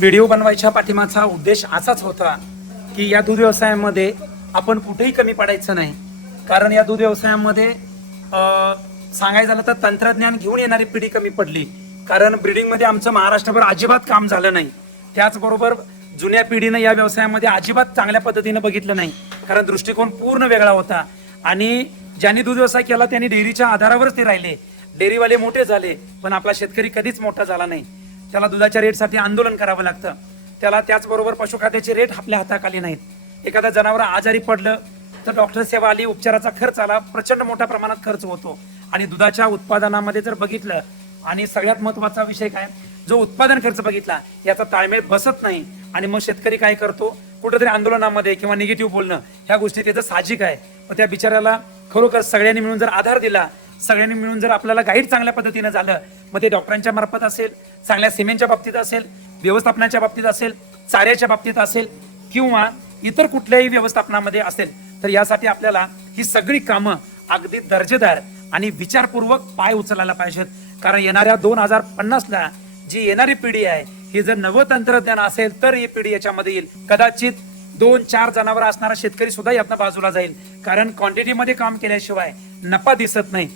Video बनवायच्या पाठीमागचा उद्देश असाच होता की या दूध व्यवसायामध्ये आपण कुठेही कमी पडायचं नाही. कारण या दूध व्यवसायामध्ये सांगायचं झालं तर तंत्रज्ञान घेऊन येणारी पिढी कमी पडली. कारण ब्रिडिंगमध्ये आमचं महाराष्ट्रभर अजिबात काम झालं नाही. त्याचबरोबर जुन्या पिढीनं या व्यवसायामध्ये अजिबात चांगल्या पद्धतीनं बघितलं नाही. कारण दृष्टिकोन पूर्ण वेगळा होता. आणि ज्यांनी दूध व्यवसाय केला त्यांनी डेअरीच्या आधारावरच ते राहिले. डेअरीवाले मोठे झाले पण आपला शेतकरी कधीच मोठा झाला नाही. त्याला दुधाच्या रेटसाठी आंदोलन करावं लागतं. त्याला त्याचबरोबर पशुखाद्याचे रेट आपल्या हाताखाली नाहीत. एखादा जनावर आजारी पडलं तर डॉक्टर सेवा आली उपचाराचा खर्च आला प्रचंड मोठ्या प्रमाणात खर्च होतो. आणि दुधाच्या उत्पादनामध्ये जर बघितलं आणि सगळ्यात महत्त्वाचा विषय काय? जो उत्पादन खर्च बघितला याचा ताळमेळ बसत नाही. आणि मग शेतकरी काय करतो? कुठेतरी आंदोलनामध्ये किंवा निगेटिव्ह बोलणं ह्या गोष्टी त्याचं साहजिक आहे. मग त्या बिचाऱ्याला खरोखर सगळ्यांनी मिळून जर आधार दिला सगळ्यांनी मिळून जर आपल्याला गाईड चांगल्या पद्धतीनं झालं मग ते डॉक्टरांच्या मार्फत असेल चांगल्या सिमेंटच्या बाबतीत असेल व्यवस्थापनाच्या बाबतीत असेल चाऱ्याच्या बाबतीत असेल किंवा इतर कुठल्याही व्यवस्थापनामध्ये असेल तर यासाठी आपल्याला ही सगळी कामं अगदी दर्जेदार आणि विचारपूर्वक पाय उचलायला पाहिजेत. कारण येणाऱ्या दोन हजार पन्नासला जी येणारी पिढी आहे ही जर नवं तंत्रज्ञान असेल तर ही पिढी याच्यामध्ये येईल. कदाचित दोन चार जनावर असणारा शेतकरी सुद्धा यातनं बाजूला जाईल. कारण क्वांटिटीमध्ये काम केल्याशिवाय नफा दिसत नाही.